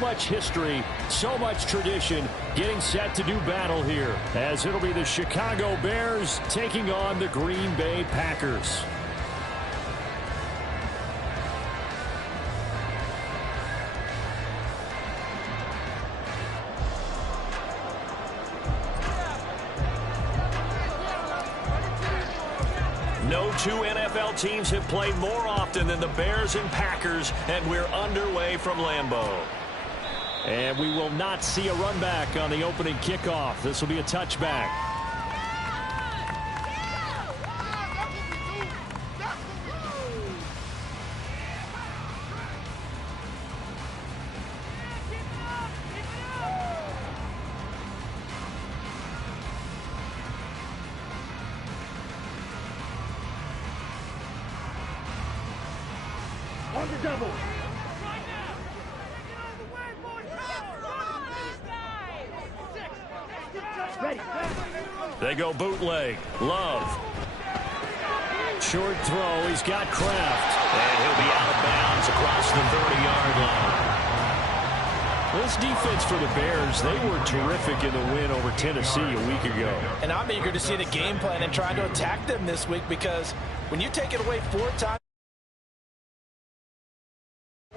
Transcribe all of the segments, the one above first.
much history, so much tradition, getting set to do battle here, as it'll be the Chicago Bears taking on the Green Bay Packers. No two NFL teams have played more often than the Bears and Packers, and we're underway from Lambeau. And we will not see a run back on the opening kickoff. This will be a touchback. On the double. Ready. They go bootleg. Love. Short throw. He's got Kraft. And he'll be out of bounds across the 30-yard line. This defense for the Bears, they were terrific in the win over Tennessee a week ago. And I'm eager to see the game plan and trying to attack them this week, because when you take it away 4 times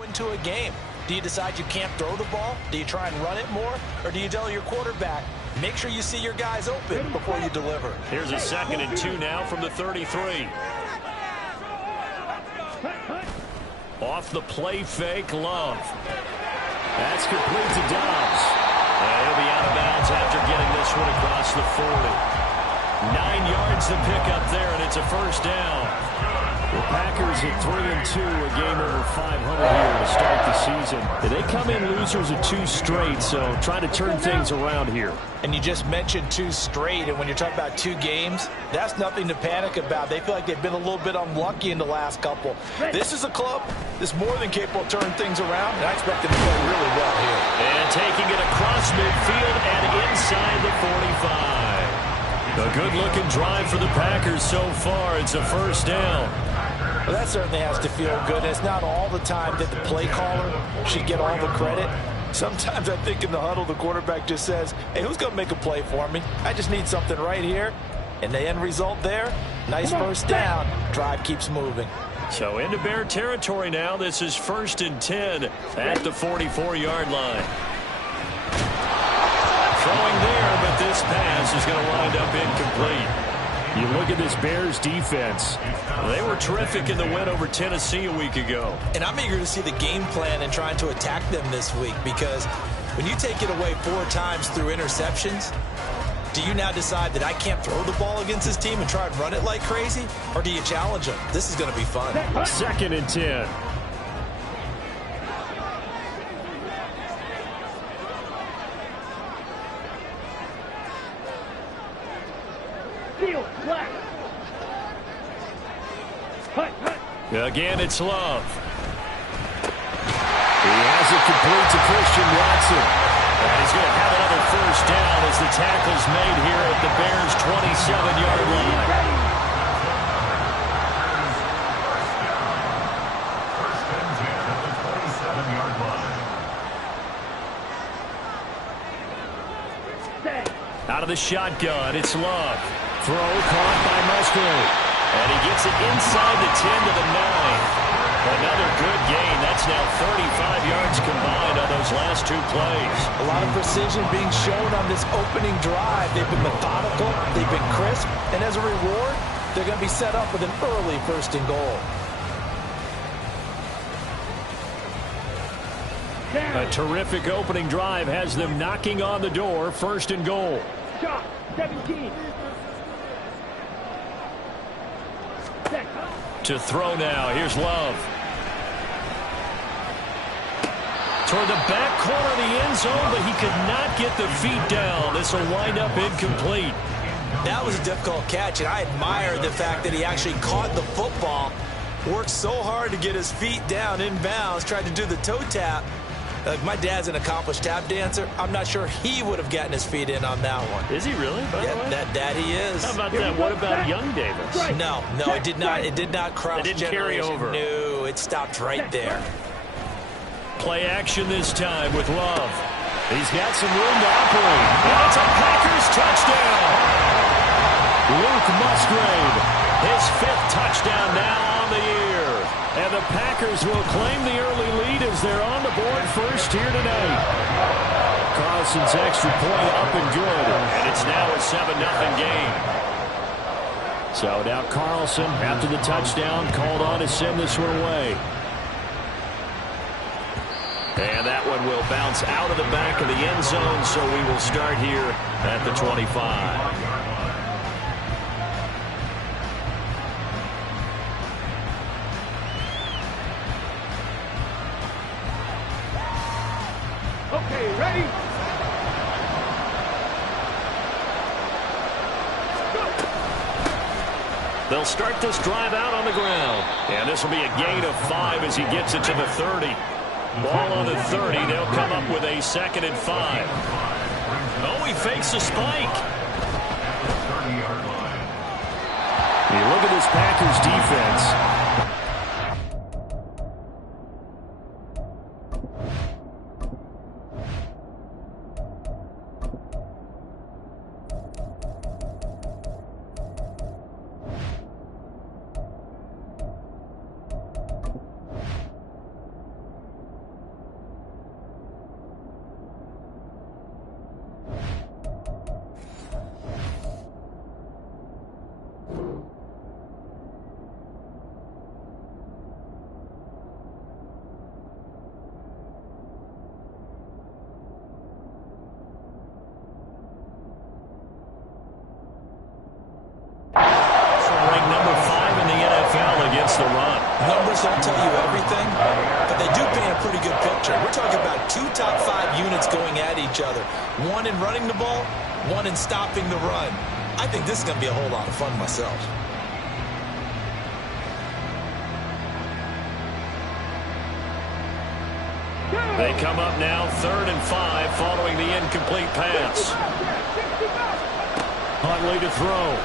into a game, do you decide you can't throw the ball? Do you try and run it more? Or do you tell your quarterback, make sure you see your guys open before you deliver? Here's a 2nd and 2 now from the 33. Off the play fake, Love. That's complete to Dobbs. And he'll be out of bounds after getting this one across the 40. 9 yards to pick up there, and it's a first down. The Packers at 3-2, a game over 500 here to start the season. They come in losers of 2 straight, so trying to turn things around here. And you just mentioned 2 straight, and when you're talking about 2 games, that's nothing to panic about. They feel like they've been a little bit unlucky in the last couple. This is a club that's more than capable of turning things around, and I expect them to play really well here. And taking it across midfield and inside the 45. A good-looking drive for the Packers so far. It's a first down. Well, that certainly has to feel good. It's not all the time that the play caller should get all the credit. Sometimes I think in the huddle, the quarterback just says, hey, who's going to make a play for me? I just need something right here. And the end result there, nice first down. Drive keeps moving. So into Bear territory now. This is 1st and 10 at the 44-yard line. Throwing there, but this pass is going to wind up incomplete. You look at this Bears defense. They were terrific in the win over Tennessee a week ago. And I'm eager to see the game plan and trying to attack them this week, because when you take it away 4 times through interceptions, do you now decide that I can't throw the ball against this team and try and run it like crazy? Or do you challenge them? This is going to be fun. 2nd and 10. Again, it's Love. He has it complete to Christian Watson. And he's going to have another first down as the tackle's made here at the Bears' 27-yard line. Out of the shotgun, it's Love. Throw caught by Musgrave. And he gets it inside the 10 to the 9. Another good gain. That's now 35 yards combined on those last 2 plays. A lot of precision being shown on this opening drive. They've been methodical. They've been crisp. And as a reward, they're going to be set up with an early 1st and goal. A terrific opening drive has them knocking on the door. 1st and goal. Shot 17. To throw now. Here's Love. Toward the back corner of the end zone, but he could not get the feet down. This will wind up incomplete. That was a difficult catch, and I admire the fact that he actually caught the football, worked so hard to get his feet down inbounds, tried to do the toe tap. Like, my dad's an accomplished tap dancer. I'm not sure he would have gotten his feet in on that one. Is he really? Yeah, that he is. How about that? What about young Davis? No, it did not. It did not cross. It didn't carry over. No, it stopped right there. play action this time with Love. He's got some room to operate. And it's a Packers touchdown. Luke Musgrave, his 5th touchdown now on the year. And the Packers will claim the early lead as they're on the board first here tonight. Carlson's extra point up and good. And it's now a 7-0 game. So now Carlson, after the touchdown, called on to send this one away. And that one will bounce out of the back of the end zone, so we will start here at the 25. Okay, ready? They'll start this drive out on the ground. And this will be a gain of 5 as he gets it to the 30. Ball on the 30. They'll come up with a 2nd and 5. Oh, he fakes a spike. You look at this Packers defense. The run. Numbers don't tell you everything, but they do paint a pretty good picture. We're talking about 2 top 5 units going at each other. One in running the ball, one in stopping the run. I think this is going to be a whole lot of fun myself. They come up now 3rd and 5 following the incomplete pass. Huntley to throw.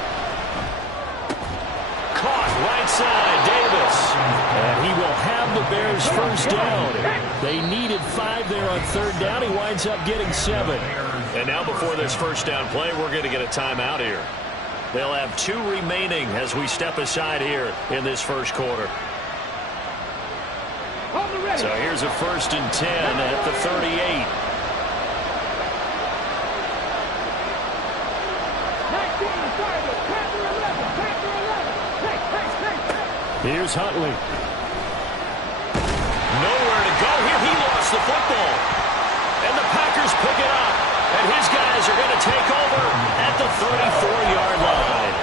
Caught right side, Davis. And he will have the Bears first down. They needed 5 there on 3rd down. He winds up getting 7. And now before this first down play, we're going to get a timeout here. They'll have 2 remaining as we step aside here in this first quarter. So here's a 1st and 10 at the 38. Here's Huntley. Nowhere to go here. He lost the football. And the Packers pick it up. And his guys are going to take over at the 34-yard line.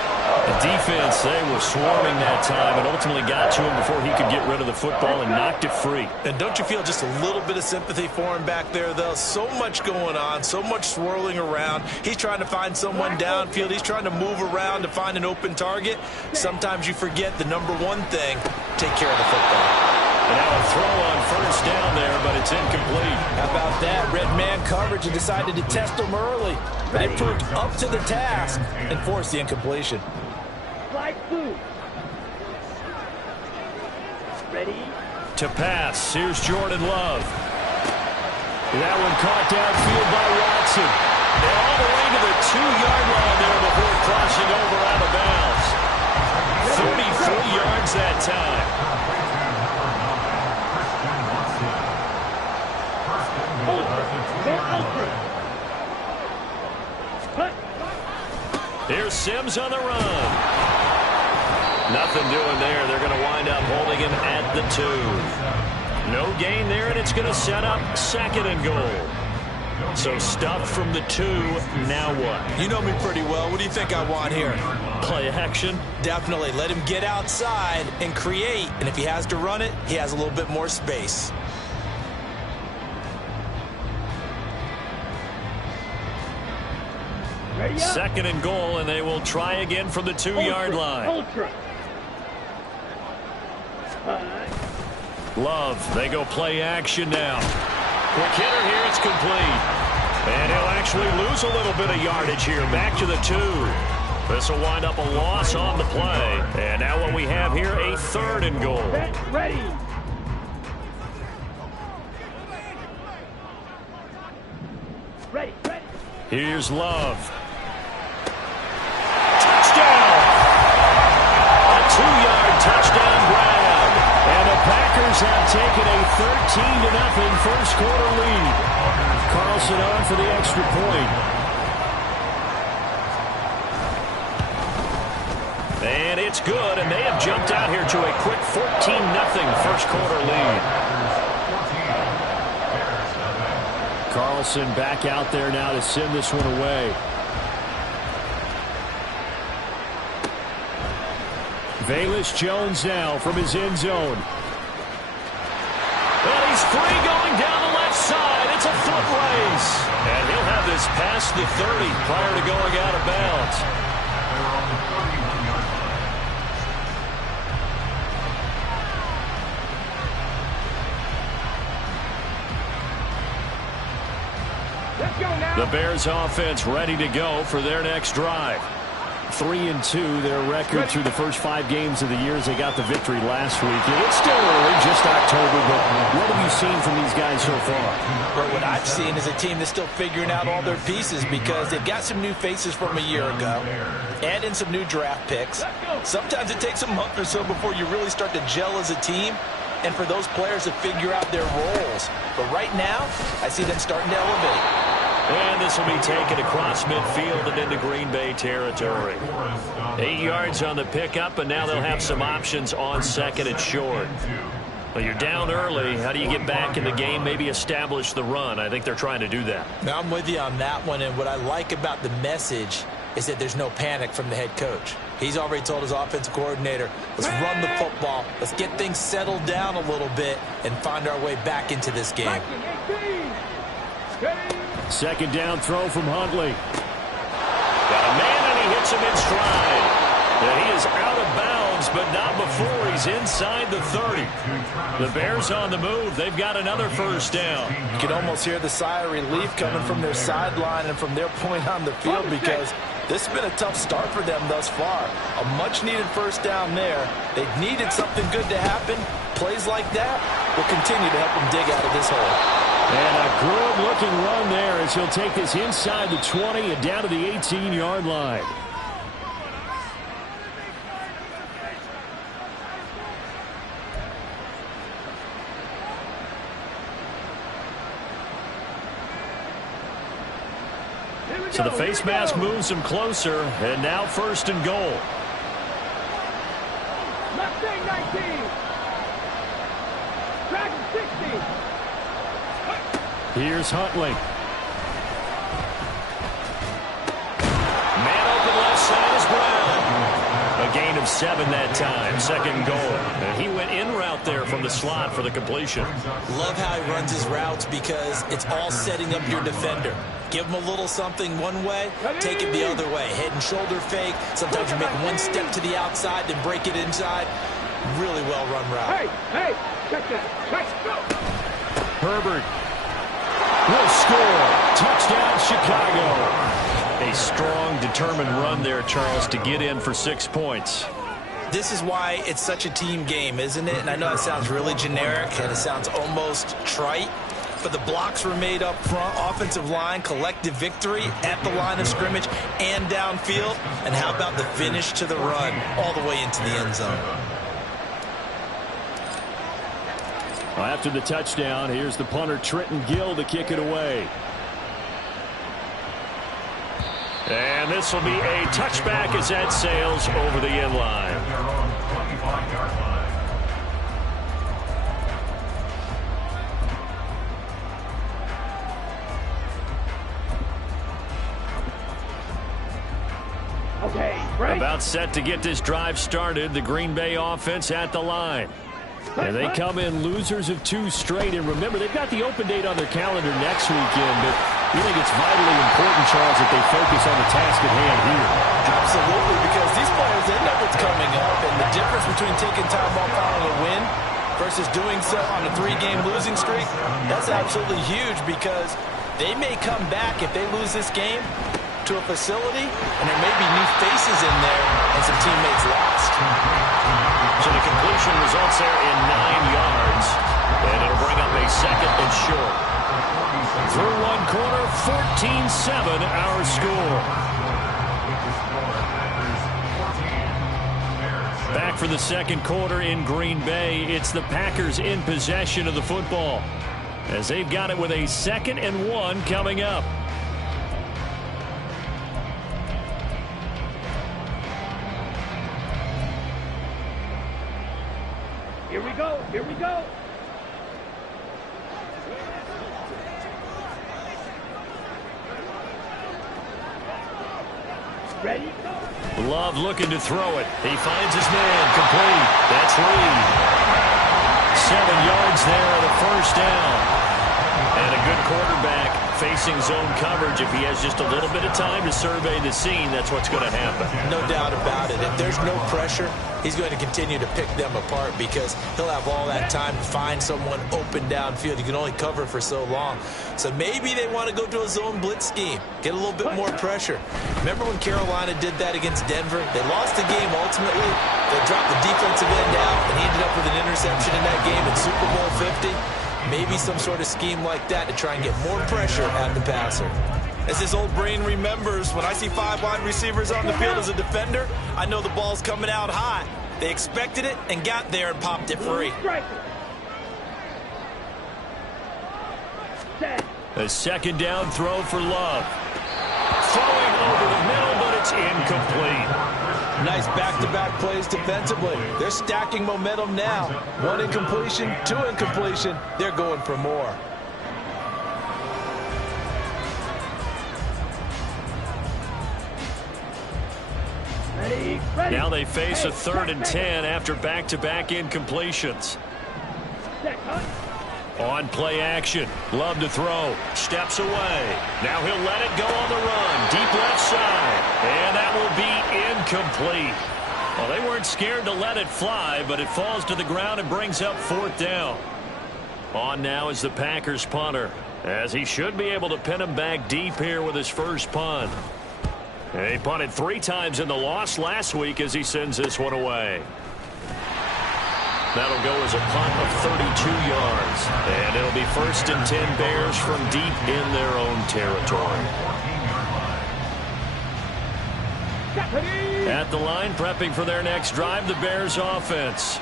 The defense, they were swarming that time and ultimately got to him before he could get rid of the football and knocked it free. And don't you feel just a little bit of sympathy for him back there, though? So much going on, so much swirling around. He's trying to find someone downfield. He's trying to move around to find an open target. Sometimes you forget the number one thing, take care of the football. And now a throw on 1st down there, but it's incomplete. How about that? Red man coverage and decided to test him early. They proved up to the task and forced the incompletion. Ready? To pass, here's Jordan Love. That one caught downfield by Watson. And all the way to the 2-yard line there before crossing over out of bounds. 33 yards that time. Here's Sims on the run. Nothing doing there. They're going to wind up holding him at the 2. No gain there, and it's going to set up 2nd and goal. So stuffed from the 2. Now what? You know me pretty well. What do you think I want here? Play action? Definitely. Let him get outside and create. And if he has to run it, he has a little bit more space. Ready up? 2nd and goal, and they will try again from the 2-yard line. Ultra. Love, they go play action now. Quick hitter here, it's complete. And he'll actually lose a little bit of yardage here, back to the 2. This will wind up a loss on the play. And now what we have here, a 3rd and goal. Ready. Ready. Here's Love. Touchdown! A 2-yard touchdown grab. And the Packers have taken a 13-0 first quarter lead. Carlson on for the extra point. And it's good, and they have jumped out here to a quick 14-0 first quarter lead. Carlson back out there now to send this one away. Velus Jones now from his end zone. And he's free going down the left side. It's a foot race. And he'll have this past the 30 prior to going out of bounds. The Bears offense ready to go for their next drive. 3-2 their record through the first 5 games of the year as they got the victory last week. It's still early, just October, but what have you seen from these guys so far? Well, what I've seen is a team that's still figuring out all their pieces because they've got some new faces from a year ago. Add in some new draft picks. Sometimes it takes a month or so before you really start to gel as a team and for those players to figure out their roles. But right now, I see them starting to elevate. And this will be taken across midfield and into Green Bay territory. 8 yards on the pickup, and now they'll have some options on second and short. Well, you're down early. How do you get back in the game, maybe establish the run? I think they're trying to do that. Now, I'm with you on that one, and what I like about the message is that there's no panic from the head coach. He's already told his offensive coordinator, let's run the football, let's get things settled down a little bit, and find our way back into this game. Second down throw from Huntley. Got a man, and he hits him in stride. And he is out of bounds, but not before he's inside the 30. The Bears on the move. They've got another first down. You can almost hear the sigh of relief coming from their sideline and from their point on the field because this has been a tough start for them thus far. A much-needed first down there. They needed something good to happen. Plays like that will continue to help them dig out of this hole. And a good-looking run there as he'll take this inside the 20 and down to the 18-yard line. So the face mask moves him closer, and now first and goal. Mustang 19. Dragon 60. Here's Huntley. Man open left side is Brown. A gain of 7 that time. Second goal. And he went in route there from the slot for the completion. Love how he runs his routes because it's all setting up your defender. Give him a little something one way, take it the other way. Head and shoulder fake. Sometimes you make one step to the outside, then break it inside. Really well-run route. Hey, check that. Right, go. Herbert will score. Touchdown, Chicago. A strong, determined run there, Charles, to get in for 6 points. This is why it's such a team game, isn't it? And I know it sounds really generic and it sounds almost trite, but the blocks were made up front, offensive line, collective victory at the line of scrimmage and downfield. And how about the finish to the run all the way into the end zone? Well, after the touchdown, here's the punter, Trenton Gill, to kick it away. And this will be a touchback as that sails over the end line. Okay, right. About set to get this drive started, the Green Bay offense at the line. And they come in losers of 2 straight. And remember, they've got the open date on their calendar next weekend, but we think it's vitally important, Charles, that they focus on the task at hand here. Absolutely, because these players, they know what's coming up, and the difference between taking time off on a win versus doing so on a 3-game losing streak, that's absolutely huge because they may come back if they lose this game to a facility, and there may be new faces in there and some teammates lost. So the completion results there in 9 yards, and it'll bring up a second and short. Through one quarter, 14-7 our score. Back for the second quarter in Green Bay. It's the Packers in possession of the football, as they've got it with a 2nd and 1 coming up. Here we go. Here we go. Ready? Love looking to throw it. He finds his man. Complete. That's Reed. 7 yards there at a first down. And a good quarterback facing zone coverage. If he has just a little bit of time to survey the scene, that's what's going to happen. No doubt about it. If there's no pressure, he's going to continue to pick them apart because he'll have all that time to find someone open downfield. You can only cover for so long. So maybe they want to go to a zone blitz scheme, get a little bit more pressure. Remember when Carolina did that against Denver? They lost the game ultimately. They dropped the defensive end out, and he ended up with an interception in that game in Super Bowl 50. Maybe some sort of scheme like that to try and get more pressure at the passer. As his old brain remembers, when I see 5 wide receivers on the field as a defender, I know the ball's coming out high. They expected it and got there and popped it free. A second down throw for Love. Throwing over the middle, but it's incomplete. Nice back-to-back plays defensively. They're stacking momentum now. 1 incompletion, 2 incompletion. They're going for more. Ready? Now they face a 3rd and 10 after back-to-back incompletions. On play action. Love to throw. Steps away. Now he'll let it go on the run. Deep left side. And that will be incomplete. Well, they weren't scared to let it fly, but it falls to the ground and brings up 4th down. On now is the Packers punter, as he should be able to pin him back deep here with his first punt. He punted 3 times in the loss last week as he sends this one away. That'll go as a punt of 32 yards. And it'll be 1st and 10 Bears from deep in their own territory. At the line, prepping for their next drive, the Bears offense.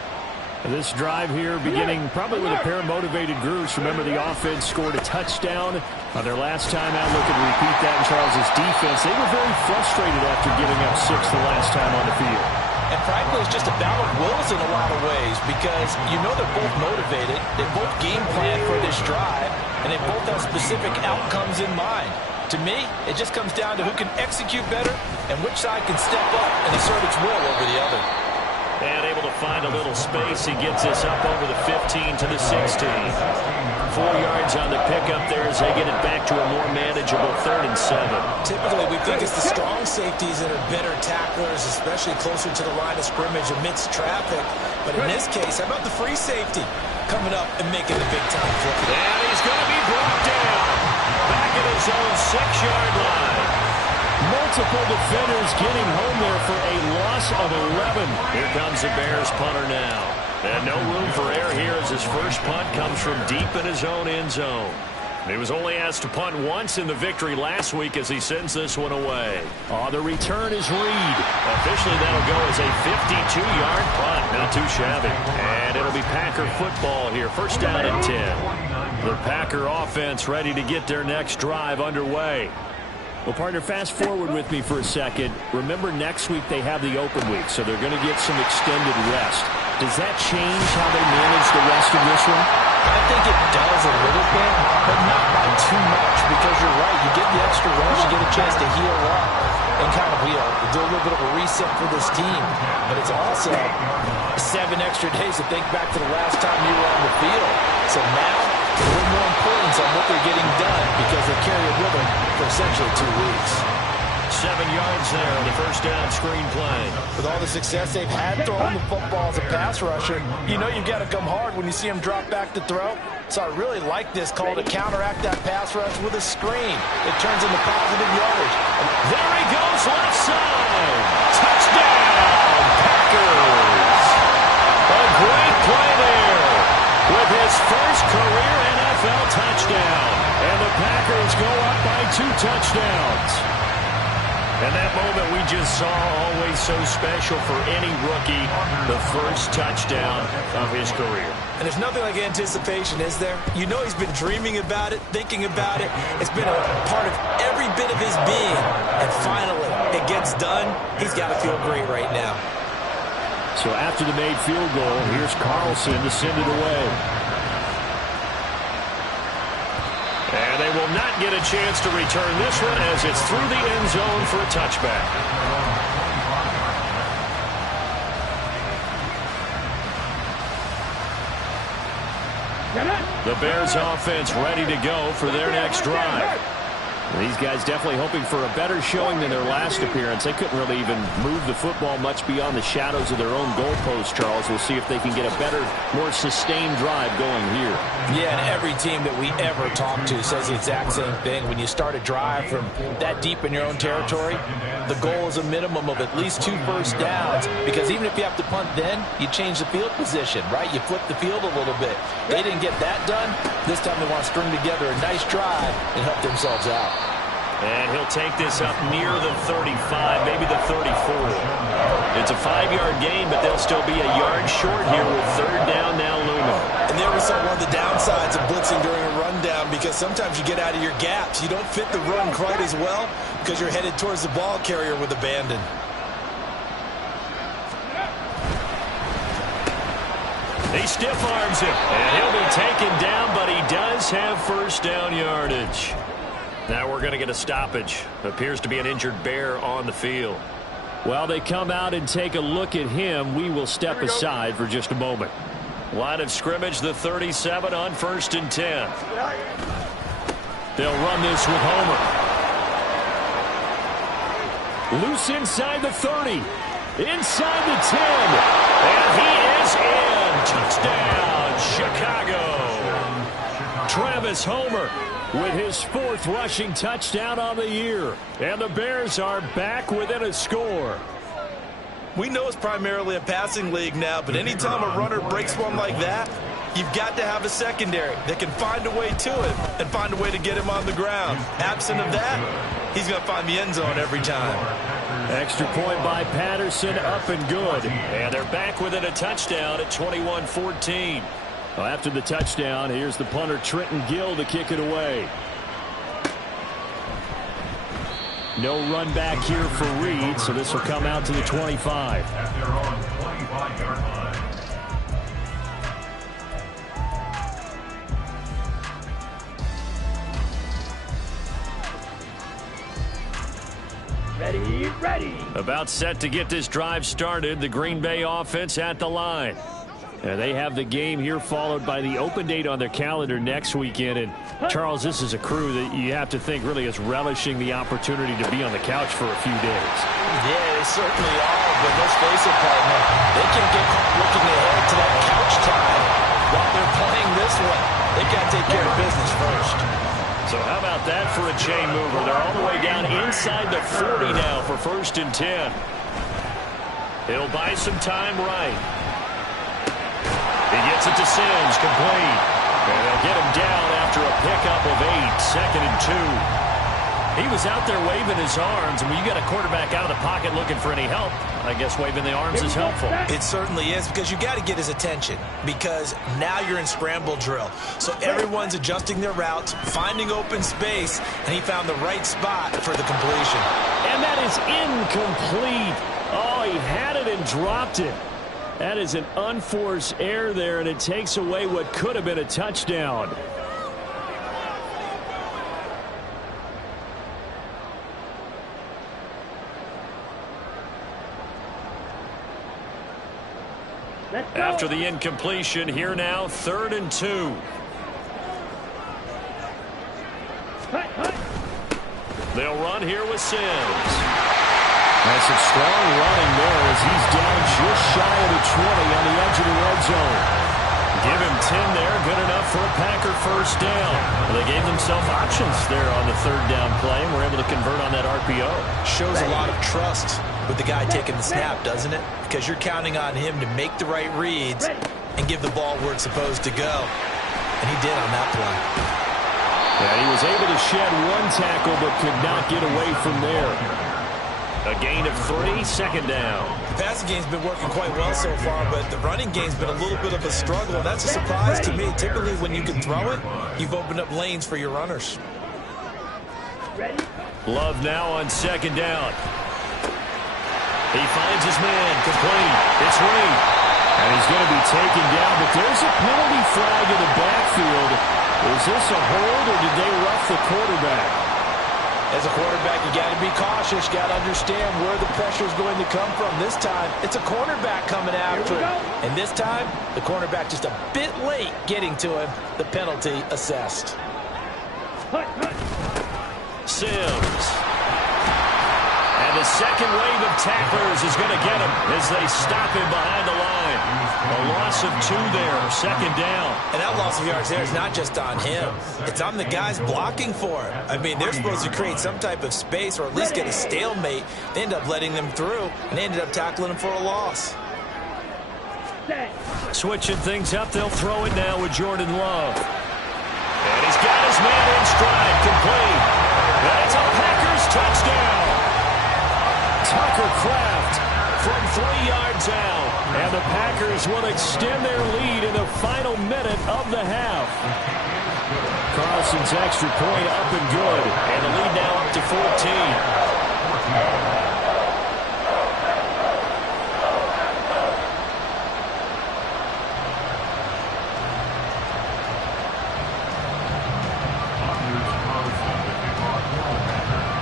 This drive here beginning probably with a pair of motivated groups. Remember, the offense scored a touchdown on their last time out. Looking to repeat that in Charles' defense. They were very frustrated after giving up 6 the last time on the field. And frankly, it's just a battle of wills in a lot of ways because you know they're both motivated. They both game plan for this drive, and they both have specific outcomes in mind. To me, it just comes down to who can execute better and which side can step up and assert its will over the other. And able to find a little space. He gets this up over the 15 to the 16. 4 yards on the pickup there as they get it back to a more manageable 3rd and 7. Typically, we think it's the strong safeties that are better tacklers, especially closer to the line of scrimmage amidst traffic. But in this case, how about the free safety coming up and making the big-time play? And he's going to be brought down back at his own 6-yard line. Multiple defenders getting home there for a loss of 11. Here comes the Bears punter now. And no room for error here as his first punt comes from deep in his own end zone. He was only asked to punt once in the victory last week as he sends this one away. The return is Reed. Officially, that'll go as a 52-yard punt. Not too shabby. And it'll be Packer football here. 1st down and 10. The Packer offense ready to get their next drive underway. Well, partner, fast forward with me for a second. Remember, next week they have the open week, so they're going to get some extended rest. Does that change how they manage the rest of this one? I think it does a little bit, but not by too much, because you're right. You get the extra rest, you get a chance to heal up and kind of, do a little bit of a reset for this team. But it's also 7 extra days to think back to the last time you were on the field. So now, a little more importance on what they're getting done because they carry it with them for essentially 2 weeks. 7 yards there on the 1st down screen play. With all the success they've had throwing the football as a pass rusher, you know you've got to come hard when you see them drop back to throw. So I really like this call to counteract that pass rush with a screen. It turns into positive yardage. There he goes, left side. Touchdown, Packers. A great play there with his first career NFL touchdown. And the Packers go up 2 touchdowns. And that moment we just saw, always so special for any rookie, the first touchdown of his career. And there's nothing like anticipation, is there? You know he's been dreaming about it, thinking about it. It's been a part of every bit of his being. And finally, it gets done. He's got to feel great right now. So after the made field goal, here's Carlson to send it away. And they will not get a chance to return this one as it's through the end zone for a touchback. The Bears offense ready to go for their next drive. These guys definitely hoping for a better showing than their last appearance. They couldn't really even move the football much beyond the shadows of their own goalpost, Charles. We'll see if they can get a better, more sustained drive going here. Yeah, and every team that we ever talk to says the exact same thing. When you start a drive from that deep in your own territory, the goal is a minimum of at least 2 first downs, because even if you have to punt then, you change the field position, right? You flip the field a little bit. They didn't get that done. This time they want to string together a nice drive and help themselves out. And he'll take this up near the 35, maybe the 34. It's a 5-yard gain, but they'll still be a yard short here with 3rd down now looming. And there was one of the downsides of blitzing during a rundown, because sometimes you get out of your gaps. You don't fit the run quite as well because you're headed towards the ball carrier with abandon. He stiff arms him, and he'll be taken down, but he does have first down yardage. Now we're going to get a stoppage. Appears to be an injured Bear on the field. While they come out and take a look at him, we will step aside for just a moment. Line of scrimmage, the 37 on 1st and 10. They'll run this with Homer. Loose inside the 30. Inside the 10. And he is in. Touchdown, Chicago. Travis Homer with his 4th rushing touchdown on the year. And the Bears are back within a score. We know it's primarily a passing league now, but anytime a runner breaks one like that, you've got to have a secondary that can find a way to it and find a way to get him on the ground. Absent of that, he's going to find the end zone every time. Extra point by Patterson, up and good. And they're back within a touchdown at 21-14. Well, after the touchdown, here's the punter Trenton Gill to kick it away. No run back here for Reed, so this will come out to the 25. At their own 25-yard line. Ready, ready. About set to get this drive started, the Green Bay offense at the line. And they have the game here followed by the open date on their calendar next weekend. And, Charles, this is a crew that you have to think really is relishing the opportunity to be on the couch for a few days. Yeah, they certainly are, but let's face it, partner, they can get caught looking ahead to that couch time while they're playing this one. They've got to take care of business first. So how about that for a chain mover? They're all the way down inside the 40 now for 1st and 10. It'll buy some time right. He gets it to Sims, complete. And they'll get him down after a pickup of 8, 2nd and 2. He was out there waving his arms, and when you got a quarterback out of the pocket looking for any help, I guess waving the arms is helpful. It certainly is, because you got to get his attention, because now you're in scramble drill. So everyone's adjusting their routes, finding open space, and he found the right spot for the completion. And that is incomplete. Oh, he had it and dropped it. That is an unforced error there, and it takes away what could have been a touchdown. After the incompletion, here now, 3rd and 2. They'll run here with Sims. That's a strong running there as he's down just shy of the 20 on the edge of the red zone. Give him 10 there, good enough for a Packer first down. Well, they gave themselves options there on the 3rd down play, and were able to convert on that RPO. Shows a lot of trust with the guy taking the snap, doesn't it? Because you're counting on him to make the right reads and give the ball where it's supposed to go. And he did on that play. And he was able to shed one tackle but could not get away from there. A gain of 3, second down. The passing game's been working quite well so far, but the running game's been a little bit of a struggle, and that's a surprise to me. Typically, when you can throw it, you've opened up lanes for your runners. Love now on second down. He finds his man, complete. It's Reed. And he's going to be taken down, but there's a penalty flag in the backfield. Is this a hold, or did they rough the quarterback? As a quarterback, you got to be cautious. You got to understand where the pressure is going to come from. This time, it's a cornerback coming after him. And this time, the cornerback just a bit late getting to him. The penalty assessed. Sims. And the second wave of tacklers is going to get him as they stop him behind the line. A loss of 2 there, second down. And that loss of yards there is not just on him. It's on the guys blocking for him. I mean, they're supposed to create some type of space or at least get a stalemate. They end up letting them through, and they ended up tackling him for a loss. Switching things up, they'll throw it now with Jordan Love. And he's got his man in stride, complete. And it's a Packers touchdown. Tucker Kraft from 3 yards out. And the Packers will extend their lead in the final minute of the half. Carlson's extra point up and good. And the lead now up to 14.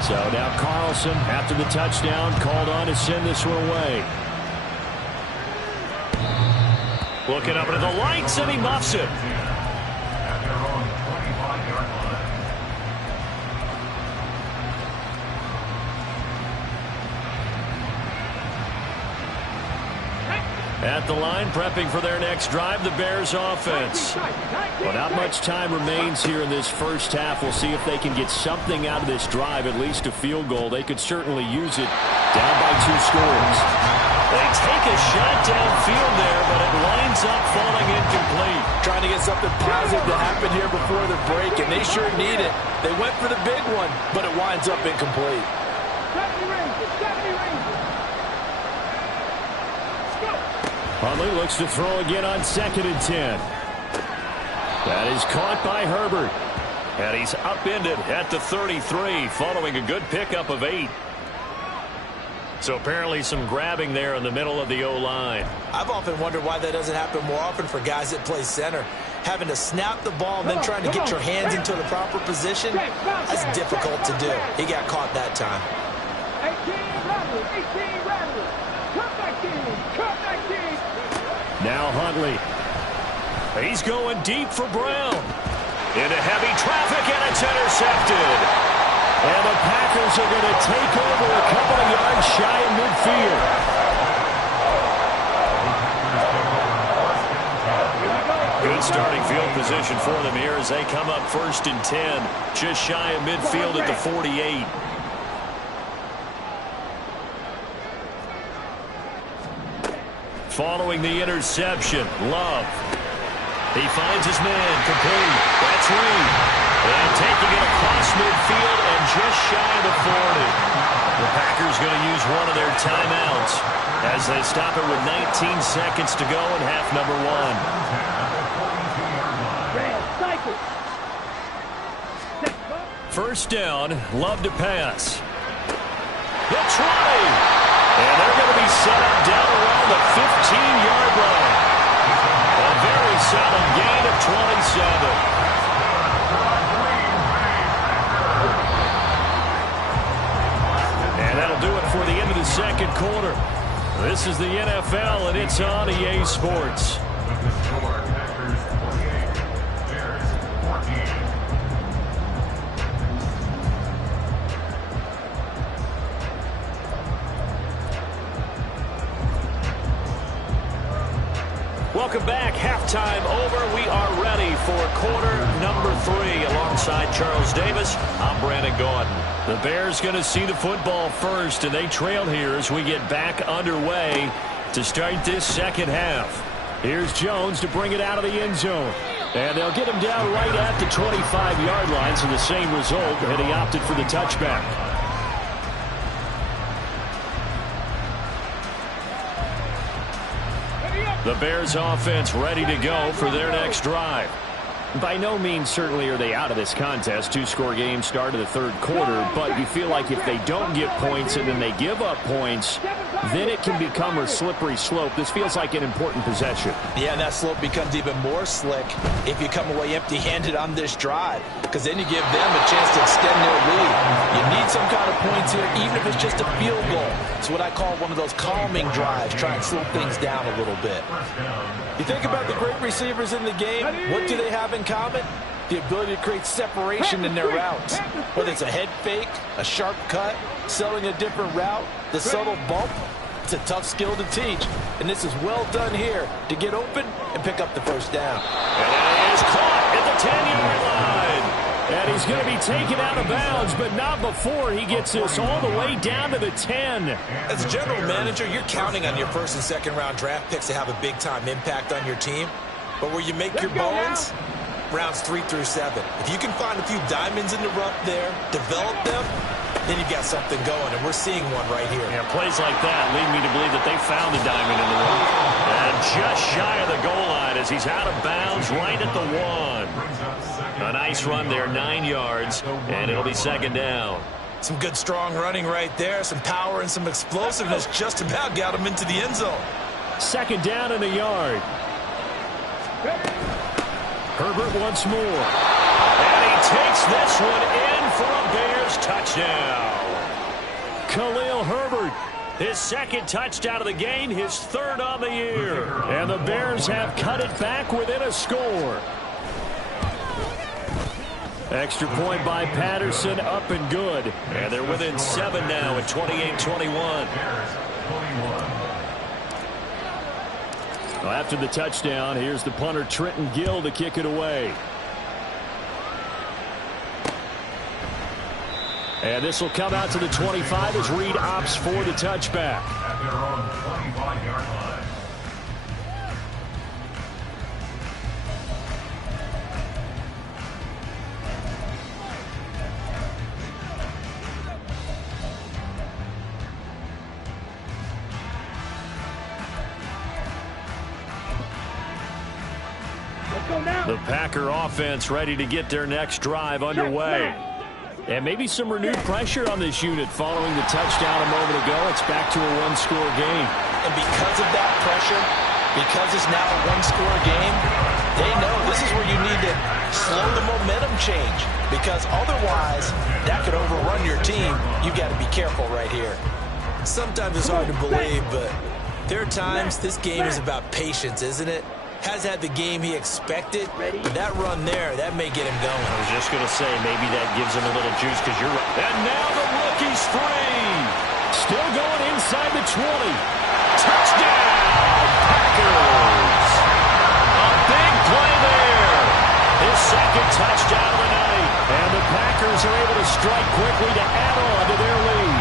So now Carlson, after the touchdown, called on to send this one away. Looking up into the lights, and he muffs it. At the line, prepping for their next drive, the Bears offense. Well, not much time remains here in this first half. We'll see if they can get something out of this drive, at least a field goal. They could certainly use it down by 2 scores. They take a shot downfield there, but it winds up falling incomplete. Trying to get something positive to happen here before the break, and they sure need it. They went for the big one, but it winds up incomplete. 70 Rangers, 70 Rangers. Huntley looks to throw again on 2nd and 10. That is caught by Herbert. And he's upended at the 33 following a good pickup of 8. So apparently some grabbing there in the middle of the O-line. I've often wondered why that doesn't happen more often for guys that play center. Having to snap the ball and then trying to get your hands into the proper position, that's difficult to do. He got caught that time. 18 Rattler, 18 Rattler. Come back in, come back in. Now Huntley. He's going deep for Brown. Into heavy traffic, and it's intercepted. And the Packers are going to take over a couple of yards shy of midfield. Good starting field position for them here as they come up 1st and 10. Just shy of midfield at the 48. Following the interception, Love. He finds his man, complete. That's Reed. And taking it across midfield and just shy of the 40. The Packers going to use one of their timeouts as they stop it with 19 seconds to go in half number 1. First down, Love to pass. The 20. And they're going to be set up down around the 15-yard line. A very solid gain of 27. And that'll do it for the end of the second quarter. This is the NFL, and it's on EA Sports. Welcome back. Halftime over. We are ready for quarter number 3. Alongside Charles Davis, I'm Brandon Gaudin. The Bears going to see the football first, and they trail here as we get back underway to start this second half. Here's Jones to bring it out of the end zone. And they'll get him down right at the 25-yard line, so the same result, and he opted for the touchback. The Bears offense ready to go for their next drive. By no means certainly are they out of this contest. Two-score game start of the third quarter, but you feel like if they don't get points and then they give up points, then it can become a slippery slope. This feels like an important possession. Yeah, and that slope becomes even more slick if you come away empty-handed on this drive, because then you give them a chance to extend their lead. You need some kind of points here, even if it's just a field goal. It's what I call one of those calming drives, try and slow things down a little bit. You think about the great receivers in the game, what do they have in common? The ability to create separation in their routes. Whether it's a head fake, a sharp cut, selling a different route, the subtle bump, it's a tough skill to teach. And this is well done here to get open and pick up the first down. And it is caught at the 10-yard line. And he's going to be taken out of bounds, but not before he gets this all the way down to the 10. As a general manager, you're counting on your first and second round draft picks to have a big-time impact on your team. But where you make your bones, rounds 3 through 7. If you can find a few diamonds in the rough there, develop them, then you've got something going, and we're seeing one right here. Yeah, plays like that lead me to believe that they found a diamond in the rough. And just shy of the goal line as he's out of bounds right at the 1. A nice run there, 9 yards, and it'll be second down. Some good, strong running right there, some power and some explosiveness just about got him into the end zone. Second down and a yard. Herbert once more. And he takes this one in for a Bears touchdown. Khalil Herbert, his second touchdown of the game, his third on the year. And the Bears have cut it back within a score. Extra point by Patterson, up and good. And they're within 7 now at 28-21. Well, after the touchdown, here's the punter Trenton Gill to kick it away. And this will come out to the 25 as Reed opts for the touchback. At their own 25-yard line. The Packer offense ready to get their next drive underway. And maybe some renewed pressure on this unit following the touchdown a moment ago. It's back to a one-score game. And because of that pressure, because it's now a one-score game, they know this is where you need to slow the momentum change. Because otherwise, that could overrun your team. You've got to be careful right here. Sometimes it's hard to believe, but there are times this game is about patience, isn't it? Has had the game he expected, but that run there, that may get him going. I was just going to say, maybe that gives him a little juice because you're right. And now the rookie's free. Still going inside the 20. Touchdown, Packers. A big play there. His second touchdown of the night. And the Packers are able to strike quickly to add on to their lead.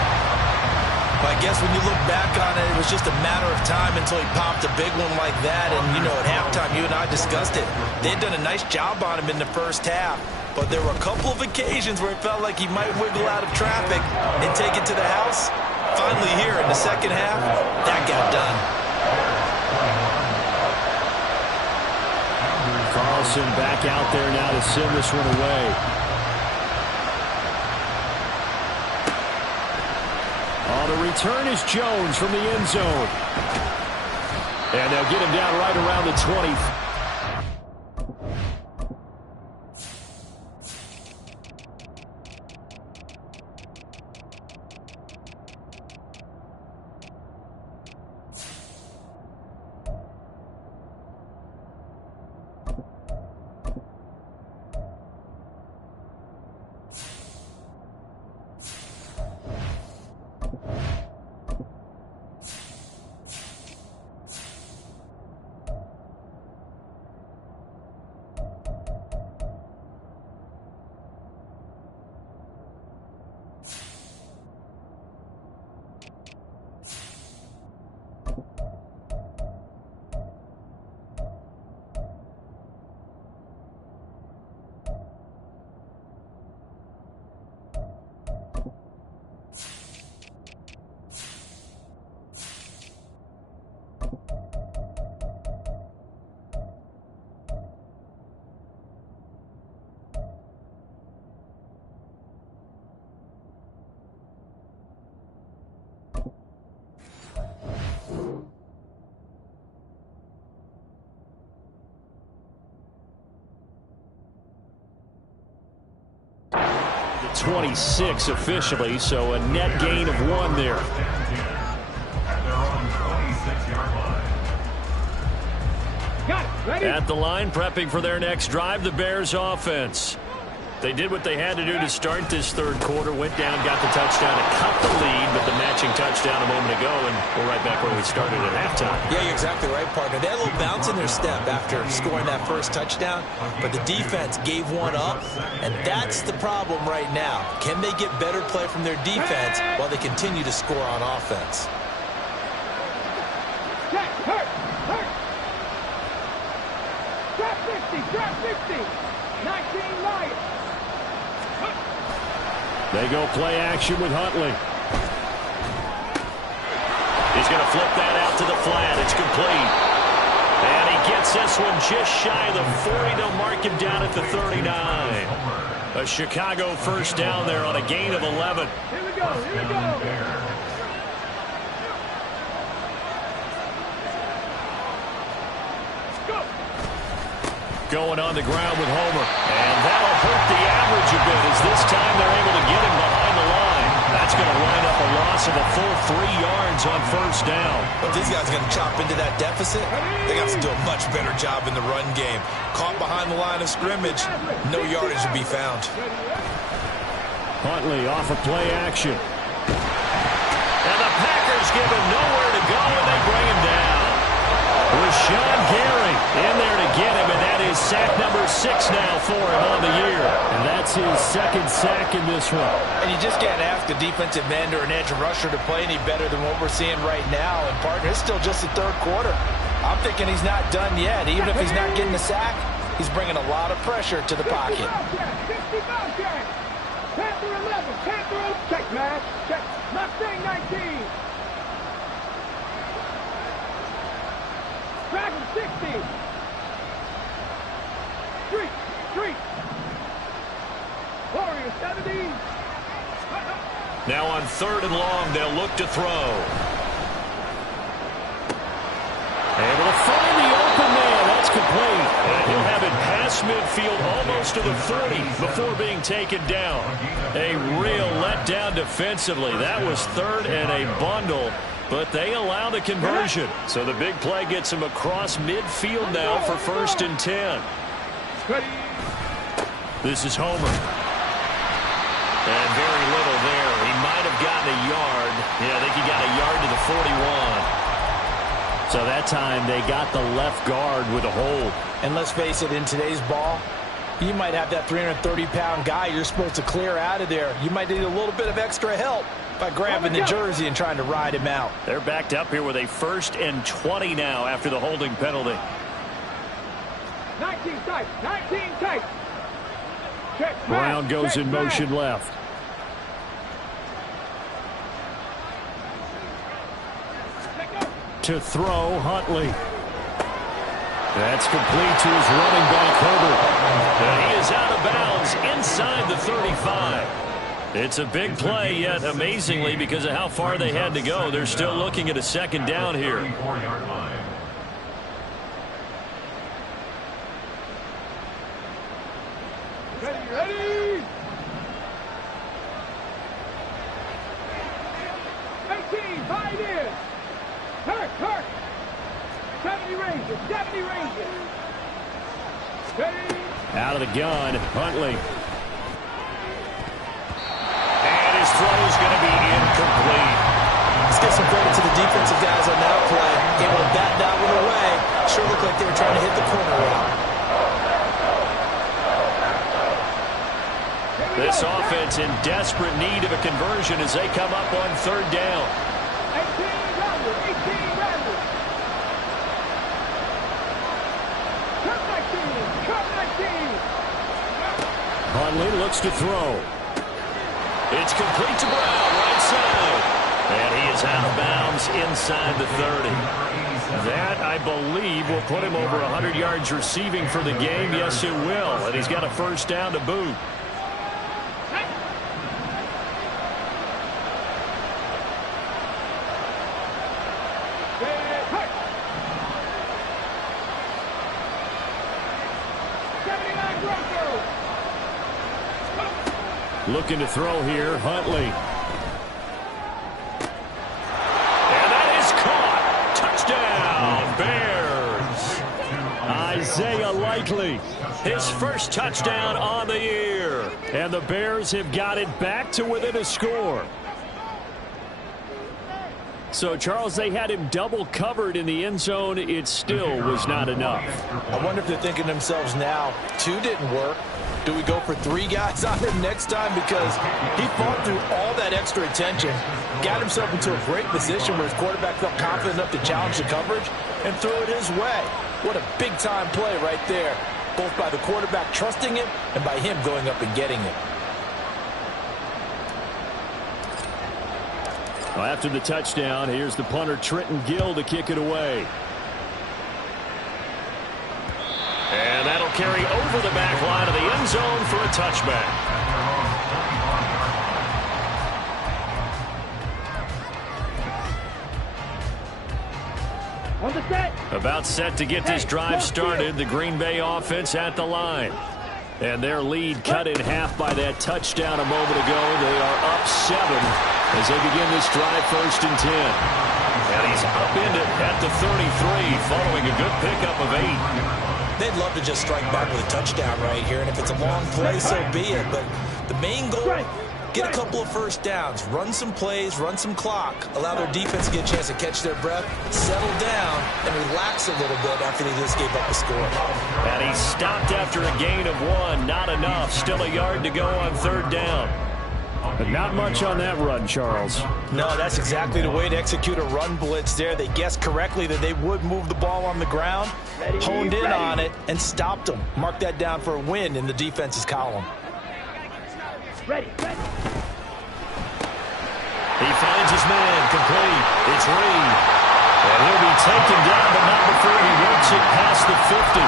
I guess when you look back on it, it was just a matter of time until he popped a big one like that. And, you know, at halftime, you and I discussed it. They'd done a nice job on him in the first half. But there were a couple of occasions where it felt like he might wiggle out of traffic and take it to the house. Finally here in the second half, that got done. Carlson back out there now to send this one away. On the return is Jones from the end zone. And they'll get him down right around the 20. 26 officially, so a net gain of 1 there. At their own 26-yard line. Got it. Ready? At the line, prepping for their next drive, the Bears offense. They did what they had to do to start this third quarter, went down, got the touchdown to cut the lead, but the matching touchdown a moment ago, and we're right back where we started at halftime. Yeah, you're exactly right, partner. They had a little bounce in their step after scoring that first touchdown, but the defense gave one up, and that's the problem right now. Can they get better play from their defense while they continue to score on offense? Check. Hurt. Drop 50. 19 Lions. They go play action with Huntley. He's going to flip that out to the flat. It's complete. And he gets this one just shy of the 40. They'll mark him down at the 39. A Chicago first down there on a gain of 11. Here we go. Go. Going on the ground with Homer. And that'll hurt the average a bit as this time they're able to get him behind the line. That's going to line up a loss of a full 3 yards on first down. But these guys are going to chop into that deficit. They got to do a much better job in the run game. Caught behind the line of scrimmage, no yardage to be found. Huntley off of play action. And the Packers give him nowhere to go, and they bring him down. Rashawn Gary in there to get him, and that is sack number 6 now for him on the year. And that's his second sack in this one. And you just can't ask a defensive end or an edge rusher to play any better than what we're seeing right now. And, partner, it's still just the third quarter. I'm thinking he's not done yet. Even if he's not getting the sack, he's bringing a lot of pressure to the pocket. 65 Jack. Panther 11. Check, man. Check. Mustang 19. Dragon 60. Street. Warrior 70. Now on 3rd and long, they'll look to throw. Able to find the open man. That's complete. And he'll have it past midfield almost to the 40 before being taken down. A real letdown defensively. That was 3rd and a bundle. But they allow the conversion. So the big play gets him across midfield now for 1st and 10. This is Homer. And very little there. He might have gotten a yard. Yeah, I think he got a yard to the 41. So that time they got the left guard with a hold. And let's face it, in today's ball, you might have that 330-pound guy you're supposed to clear out of there. You might need a little bit of extra help by grabbing the jersey and trying to ride him out. They're backed up here with a 1st and 20 now after the holding penalty. 19 tight. Check. Brown goes in motion left. To throw, Huntley. That's complete to his running back, Herbert. And he is out of bounds inside the 35. It's a big play, yet amazingly, because of how far they had to go, they're still looking at a 2nd down here. 34-yard line. Ready. 18, fight in. Hurt. 70 ranges. Ready. Out of the gun, Huntley. And his throw is going to be incomplete. Let's give some credit to the defensive guys on that play. Able to bat that one away. Sure looked like they were trying to hit the corner route. This offense in desperate need of a conversion as they come up on 3rd down. 18 Rattler. Cut 19. Huntley looks to throw. It's complete to Brown, right side. And he is out of bounds inside the 30. That, I believe, will put him over 100 yards receiving for the game. Yes, it will. And he's got a 1st down to boot. Looking to throw here, Huntley. And that is caught. Touchdown, Bears. Isaiah Likely, his first touchdown on the year. And the Bears have got it back to within a score. So, Charles, they had him double covered in the end zone. It still was not enough. I wonder if they're thinking to themselves now, 2 didn't work. Do we go for 3 guys on him next time? Because he fought through all that extra attention, got himself into a great position where his quarterback felt confident enough to challenge the coverage and threw it his way. What a big-time play right there, both by the quarterback trusting him and by him going up and getting it. Well, after the touchdown, here's the punter, Trenton Gill, to kick it away. And that'll carry over the back line of the end zone for a touchback. On the set. About set to get this drive started, the Green Bay offense at the line. And their lead cut in half by that touchdown a moment ago. They are up 7 as they begin this drive, 1st and 10. And he's upended at the 33 following a good pickup of 8. They'd love to just strike back with a touchdown right here, and if it's a long play, so be it. But the main goal, get a couple of first downs, run some plays, run some clock, allow their defense to get a chance to catch their breath, settle down, and relax a little bit after they just gave up a score. And he stopped after a gain of 1. Not enough. Still a yard to go on 3rd down. But not much on that run, Charles. No, that's exactly the way to execute a run blitz there. They guessed correctly that they would move the ball on the ground, honed in on it, and stopped them. Mark that down for a win in the defense's column. Ready. He finds his man, complete. It's Reed. And he'll be taken down, but not before he works it past the 50.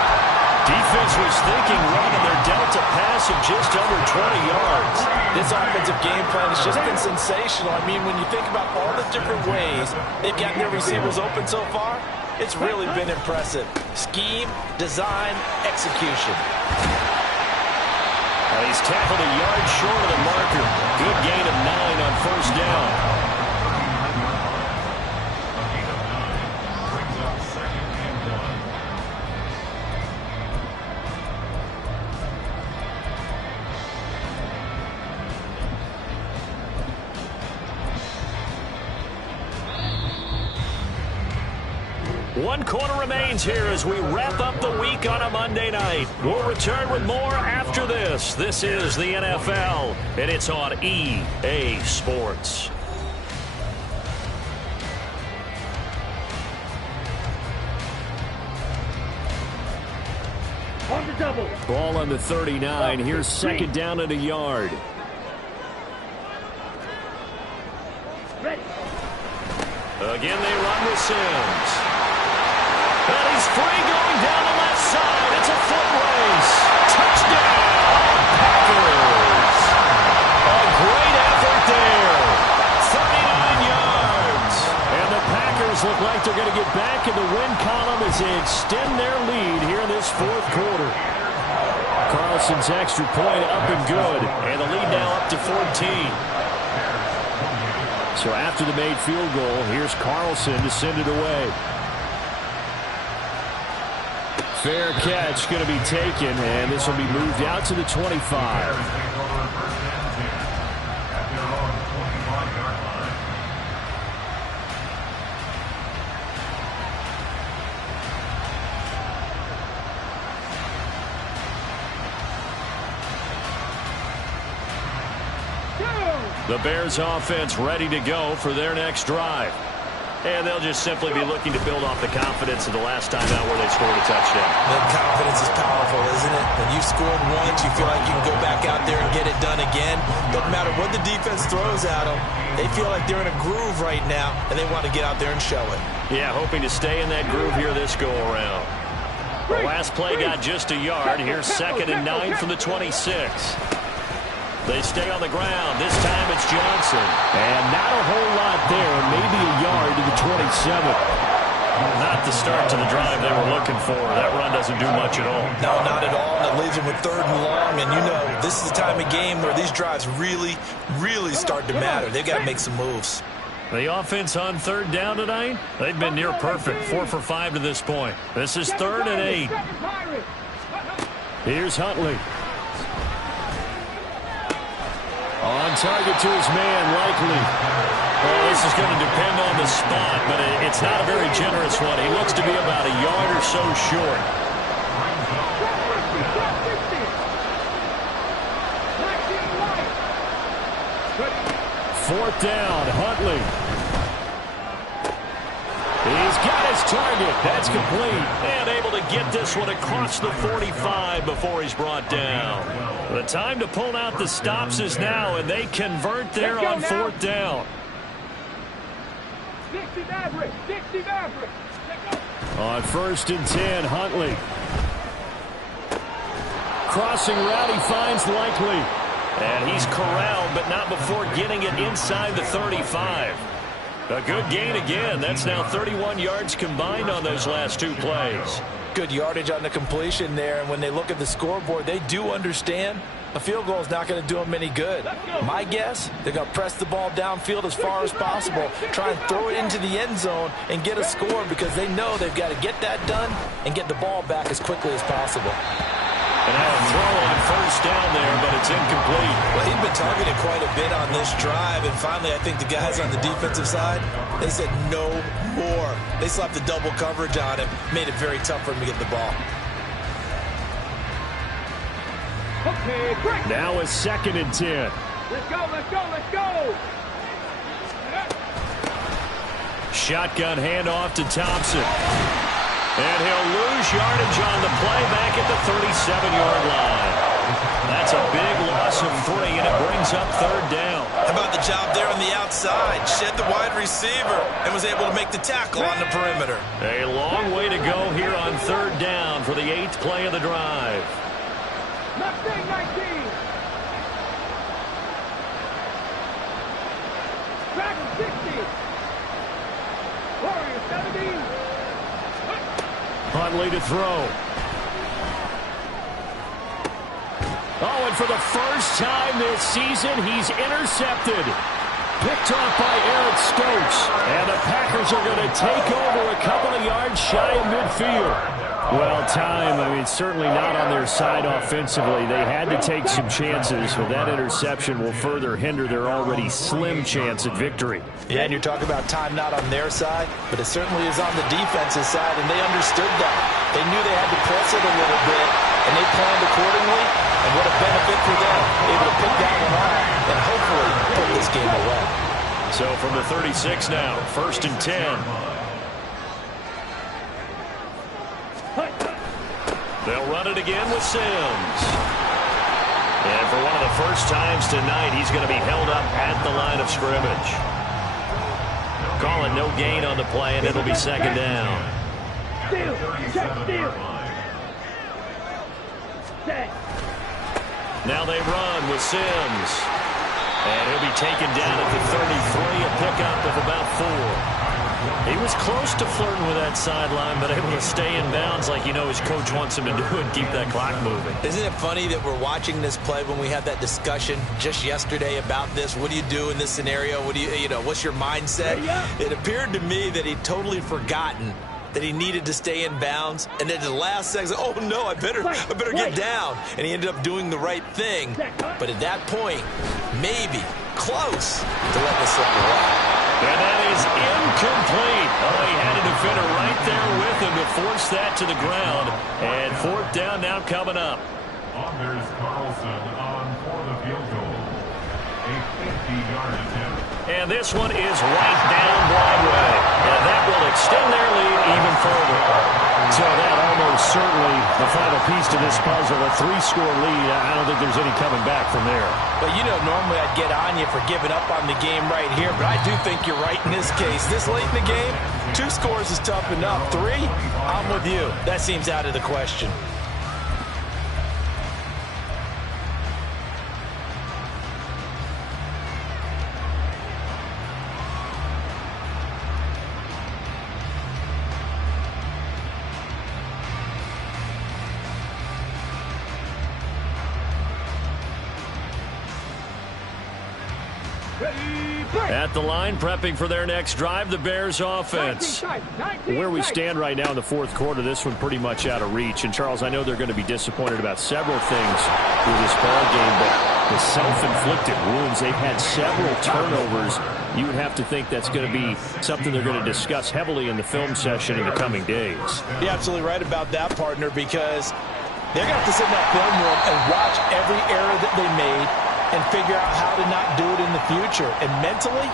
Defense was thinking run, and they're dealt a pass of just under 20 yards. This offensive game plan has just been sensational. I mean, when you think about all the different ways they've gotten their receivers open so far, it's really been impressive. Scheme, design, execution. And he's tackled a yard short of the marker. Good gain of 9 on 1st down. One quarter remains here as we wrap up the week on a Monday night. We'll return with more after this. This is the NFL, and it's on EA Sports. On the double. Ball on the 39. Here's 2nd down and a yard. Ready. Again, they run with Sims. And he's free going down the left side. It's a foot race. Touchdown, Packers. A great effort there. 39 yards. And the Packers look like they're going to get back in the win column as they extend their lead here in this 4th quarter. Carlson's extra point up and good. And the lead now up to 14. So after the made field goal, here's Carlson to send it away. Fair catch going to be taken, and this will be moved out to the 25. The Bears offense ready to go for their next drive. And they'll just simply be looking to build off the confidence of the last time out where they scored a touchdown. That confidence is powerful, isn't it? When you scored once, you feel like you can go back out there and get it done again. Doesn't matter what the defense throws at them. They feel like they're in a groove right now, and they want to get out there and show it. Yeah, hoping to stay in that groove here this go-around. The last play got just a yard. Here's 2nd and 9 from the 26. They stay on the ground. This time it's Johnson. And not a whole lot there. Maybe a yard to the 27. Not the start to the drive they were looking for. That run doesn't do much at all. No, not at all. And it leaves them with 3rd and long. And, you know, this is the time of game where these drives really, really start to matter. They've got to make some moves. The offense on 3rd down tonight, they've been near perfect. 4 for 5 to this point. This is 3rd and 8. Here's Huntley. On target to his man, Likely. Well, this is going to depend on the spot, but it's not a very generous one. He looks to be about a yard or so short. Fourth down, Huntley. He's got his target. That's complete. And able to get this one across the 45 before he's brought down. The time to pull out the stops is now, and they convert there on 4th down. 60 Maverick. 60 Maverick. On 1st and 10, Huntley. Crossing route, he finds Likely. And he's corralled, but not before getting it inside the 35. A good gain again. That's now 31 yards combined on those last 2 plays. Good yardage on the completion there, and when they look at the scoreboard, they do understand a field goal is not going to do them any good. My guess, they're going to press the ball downfield as far as possible, try and throw it into the end zone and get a score because they know they've got to get that done and get the ball back as quickly as possible. And now a throw on 1st down there, but it's incomplete. Well, he'd been targeted quite a bit on this drive, and finally I think the guys on the defensive side, they said no more. They slapped the double coverage on him, made it very tough for him to get the ball. Okay, break. Now a 2nd and 10. Let's go, let's go, let's go. Shotgun handoff to Thompson. And he'll lose yardage on the play back at the 37-yard line. That's a big loss of 3, and it brings up 3rd down. How about the job there on the outside? Shed the wide receiver and was able to make the tackle on the perimeter. A long way to go here on 3rd down for the 8th play of the drive. Mustang 19. Dragon 60. Warrior 70. Huntley to throw. Oh, and for the first time this season, he's intercepted. Picked off by Eric Stokes. And the Packers are going to take over a couple of yards shy of midfield. Well, time, I mean, certainly not on their side offensively. They had to take some chances, but that interception will further hinder their already slim chance at victory. Yeah, and you're talking about time not on their side, but it certainly is on the defensive side, and they understood that. They knew they had to press it a little bit, and they planned accordingly, and what a benefit for them, able to pick that one off and hopefully put this game away. So from the 36 now, 1st and 10. They'll run it again with Sims. And for one of the first times tonight, he's going to be held up at the line of scrimmage. Call it no gain on the play, and it'll be 2nd down. Steal. Check steal. Set. Now they run with Sims. And he'll be taken down at the 33, a pickup of about 4. He was close to flirting with that sideline, but able to stay in bounds like you know his coach wants him to do and keep that clock moving. Isn't it funny that we're watching this play when we had that discussion just yesterday about this? What do you do in this scenario? What do you know, what's your mindset? It appeared to me that he'd totally forgotten that he needed to stay in bounds, and then at the last second, oh no, I better get down. And he ended up doing the right thing. But at that point, maybe close to letting it slip away. And that is incomplete. Oh, he had a defender right there with him to force that to the ground. And 4th down now coming up. Anders Carlson on for the field goal. A 50-yard attempt. And this one is right down Broadway. And that will extend their lead even further. So that almost certainly the final piece to this puzzle, a 3-score lead. I don't think there's any coming back from there. But, you know, normally I'd get on you for giving up on the game right here, but I do think you're right in this case. This late in the game, 2 scores is tough enough. 3, I'm with you. That seems out of the question. At the line, prepping for their next drive, the Bears offense. Where we stand right now in the fourth quarter, this one pretty much out of reach. And, Charles, I know they're going to be disappointed about several things through this ball game, but the self-inflicted wounds, they've had several turnovers. You would have to think that's going to be something they're going to discuss heavily in the film session in the coming days. You're absolutely right about that, partner, because they're going to have to sit in that film room and watch every error that they made and figure out how to not do it in the future. And mentally,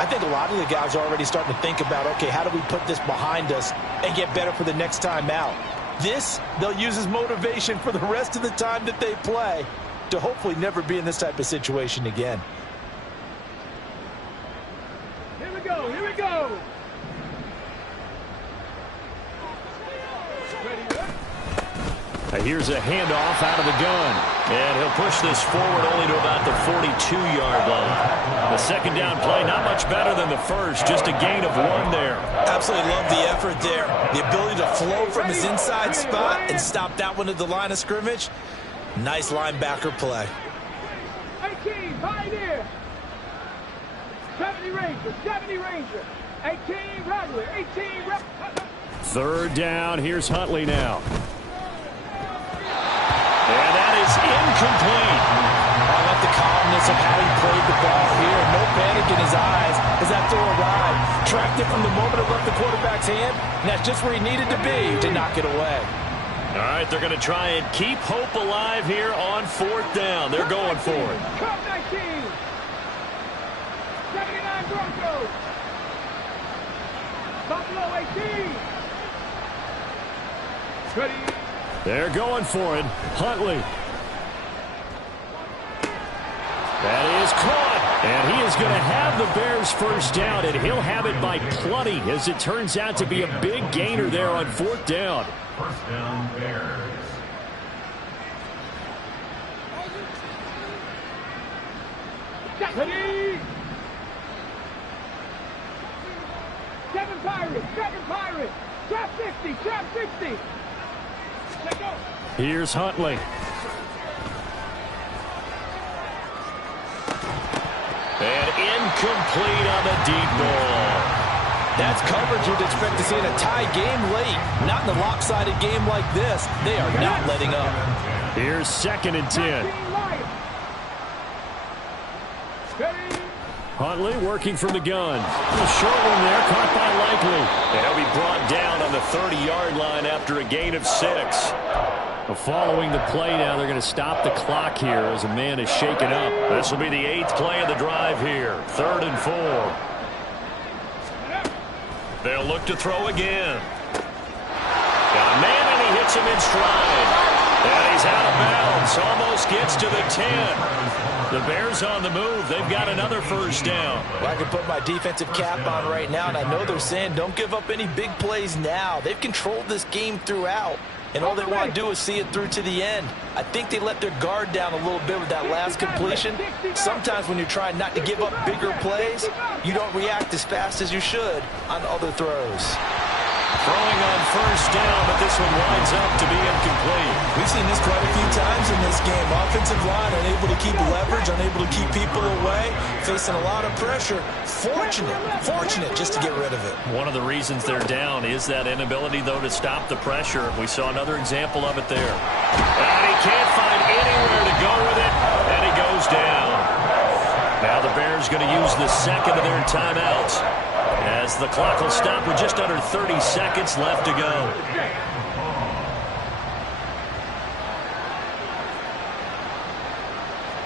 I think a lot of the guys are already starting to think about, okay, how do we put this behind us and get better for the next time out? This, they'll use as motivation for the rest of the time that they play to hopefully never be in this type of situation again. Here we go, here we go. Here's a handoff out of the gun. And he'll push this forward only to about the 42-yard line. The second down play, not much better than the first, just a gain of 1 there. Absolutely love the effort there. The ability to flow from his inside spot and stop that one at the line of scrimmage. Nice linebacker play. 18, Pioneer. 70 Ranger, 70 Ranger. 18, Rattler, 18, Rattler. Third down, here's Huntley now. And that is incomplete. I like the calmness of how he played the ball here. No panic in his eyes as that throw arrived. Tracked it from the moment it left the quarterback's hand, and that's just where he needed to be to knock it away. All right, they're going to try and keep hope alive here on fourth down. They're going for it. Cup 19. 79 Broncos. Buffalo 18. Ready. They're going for it. Huntley. That is caught. And he is going to have the Bears first down, and he'll have it by plenty as it turns out to be a big gainer there on fourth down. First down, Bears. Ready. 7 Pirates, 7 Pirates. Trap 60, trap 60. Let go. Here's Huntley. And incomplete on the deep ball. That's coverage you'd expect to see in a tie game late. Not in a lopsided game like this. They are not letting up. Here's 2nd and 10. Ready. Huntley working from the gun. A short one there, caught by Likely. And he'll be brought down on the 30-yard line after a gain of 6. Following the play now, they're going to stop the clock here as a man is shaken up. This will be the 8th play of the drive here. 3rd and 4. They'll look to throw again. Got a man, and he hits him in stride. And he's out of bounds. Almost gets to the 10. The Bears on the move. They've got another first down. Well, I can put my defensive cap on right now, and I know they're saying don't give up any big plays now. They've controlled this game throughout, and all they want to do is see it through to the end. I think they let their guard down a little bit with that last completion. Sometimes when you're trying not to give up bigger plays, you don't react as fast as you should on other throws. Throwing on first down, but this one winds up to be incomplete. We've seen this quite a few times in this game. Offensive line unable to keep leverage, unable to keep people away, facing a lot of pressure. Fortunate just to get rid of it. One of the reasons they're down is that inability, though, to stop the pressure. We saw another example of it there. And he can't find anywhere to go with it, and he goes down. Now the Bears going to use the second of their timeouts, as the clock will stop with just under 30 seconds left to go.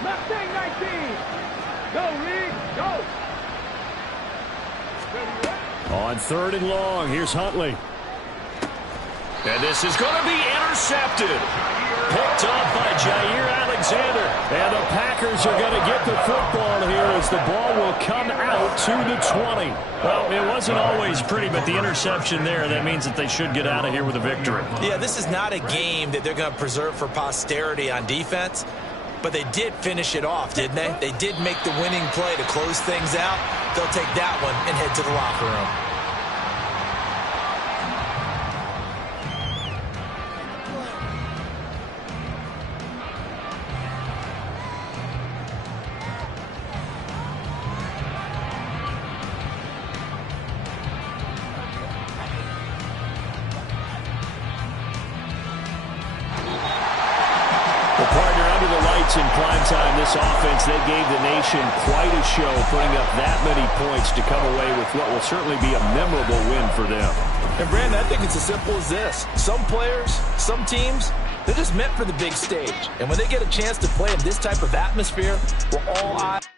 Mustang 19. Go, Reed, go. On 3rd and long, here's Huntley. And this is going to be intercepted. Picked off by Jair Alexander. And the Packers are going to get the football here as the ball will come out to the 20. Well, it wasn't always pretty, but the interception there, that means that they should get out of here with a victory. Yeah, this is not a game that they're going to preserve for posterity on defense, but they did finish it off, didn't they? They did make the winning play to close things out. They'll take that one and head to the locker room. nights in primetime, this offense, they gave the nation quite a show, putting up that many points to come away with what will certainly be a memorable win for them. And, Brandon, I think it's as simple as this. Some players, some teams, they're just meant for the big stage. And when they get a chance to play in this type of atmosphere, we're all eyes.